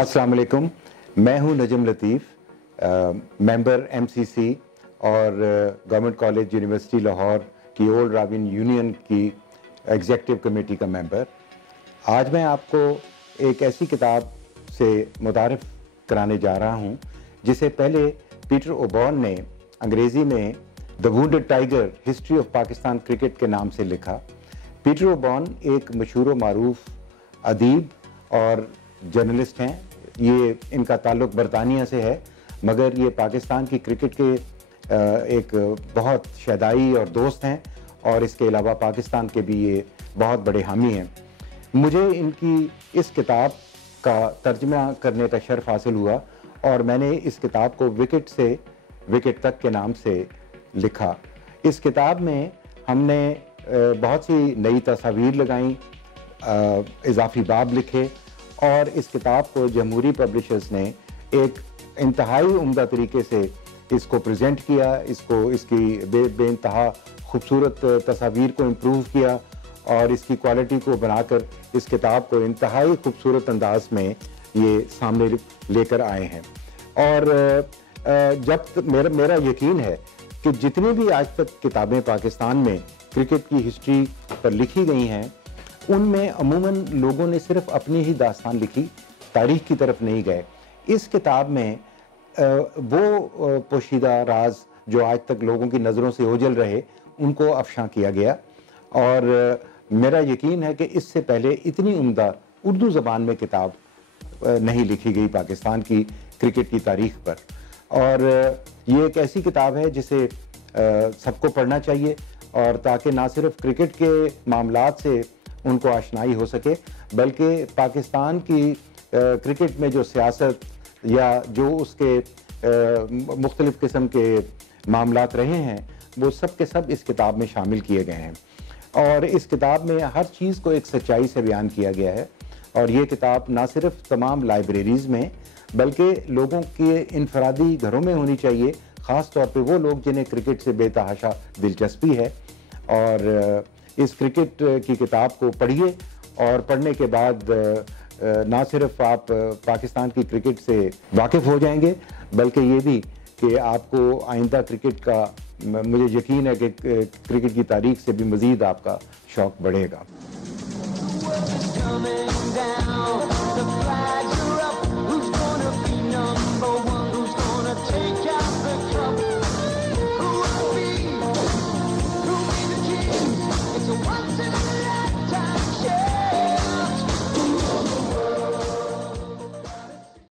السلام علیکم، میں ہوں نجم لطیف، ممبر MCC اور گورنمنٹ کالج یونیورسٹی لاہور کی اولڈ راوین یونین کی ایگزیکٹو کمیٹی کا ممبر۔ آج میں آپ کو ایک ایسی کتاب سے متعارف کرانے جا رہا ہوں جسے پہلے پیٹر اوبورن نے انگریزی میں the wounded tiger history of Pakistan cricket کے نام سے لکھا۔ پیٹر اوبورن ایک مشہور و معروف ادیب اور جرنلسٹ ہیں۔ یہ ان کا تعلق برطانیہ سے ہے، مگر یہ پاکستان کی کرکٹ کے ایک بہت شیدائی اور دوست ہیں، اور اس کے علاوہ پاکستان کے بھی یہ بہت بڑے حامی ہیں۔ مجھے ان کی اس کتاب کا ترجمہ کرنے کا شرف حاصل ہوا، اور میں نے اس کتاب کو وکٹ سے وکٹ تک کے نام سے لکھا۔ اس کتاب میں ہم نے بہت سی نئی تصاویر لگائیں، اضافی باب لکھے، اور اس کتاب کو جمہوری پبلشرز نے ایک انتہائی عمدہ طریقے سے اس کو پریزنٹ کیا، اس کی بے انتہا خوبصورت تصاویر کو امپروو کیا، اور اس کی کوالٹی کو بنا کر اس کتاب کو انتہائی خوبصورت انداز میں یہ سامنے لے کر آئے ہیں۔ اور جب میرا یقین ہے کہ جتنی بھی آج تک کتابیں پاکستان میں کرکٹ کی ہسٹری پر لکھی گئی ہیں، ان میں عموماً لوگوں نے صرف اپنی ہی داستان لکھی، تاریخ کی طرف نہیں گئے۔ اس کتاب میں وہ پوشیدہ راز جو آج تک لوگوں کی نظروں سے اوجھل رہے، ان کو افشاں کیا گیا، اور میرا یقین ہے کہ اس سے پہلے اتنی عمدہ اردو زبان میں کتاب نہیں لکھی گئی پاکستان کی کرکٹ کی تاریخ پر۔ اور یہ ایک ایسی کتاب ہے جسے سب کو پڑھنا چاہیے، اور تاکہ نہ صرف کرکٹ کے معاملات سے ان کو آشنائی ہو سکے، بلکہ پاکستان کی کرکٹ میں جو سیاست یا جو اس کے مختلف قسم کے معاملات رہے ہیں، وہ سب کے سب اس کتاب میں شامل کیے گئے ہیں۔ اور اس کتاب میں ہر چیز کو ایک سچائی سے بیان کیا گیا ہے، اور یہ کتاب نہ صرف تمام لائبریریز میں بلکہ لوگوں کے انفرادی گھروں میں ہونی چاہیے، خاص طور پہ وہ لوگ جنہیں کرکٹ سے بے تحاشا دلچسپی ہے۔ اور اس کرکٹ کی کتاب کو پڑھیے، اور پڑھنے کے بعد نہ صرف آپ پاکستان کی کرکٹ سے واقف ہو جائیں گے، بلکہ یہ بھی کہ آپ کو آئندہ کرکٹ کا، مجھے یقین ہے کہ کرکٹ کی تاریخ سے بھی مزید آپ کا شوق بڑھے گا۔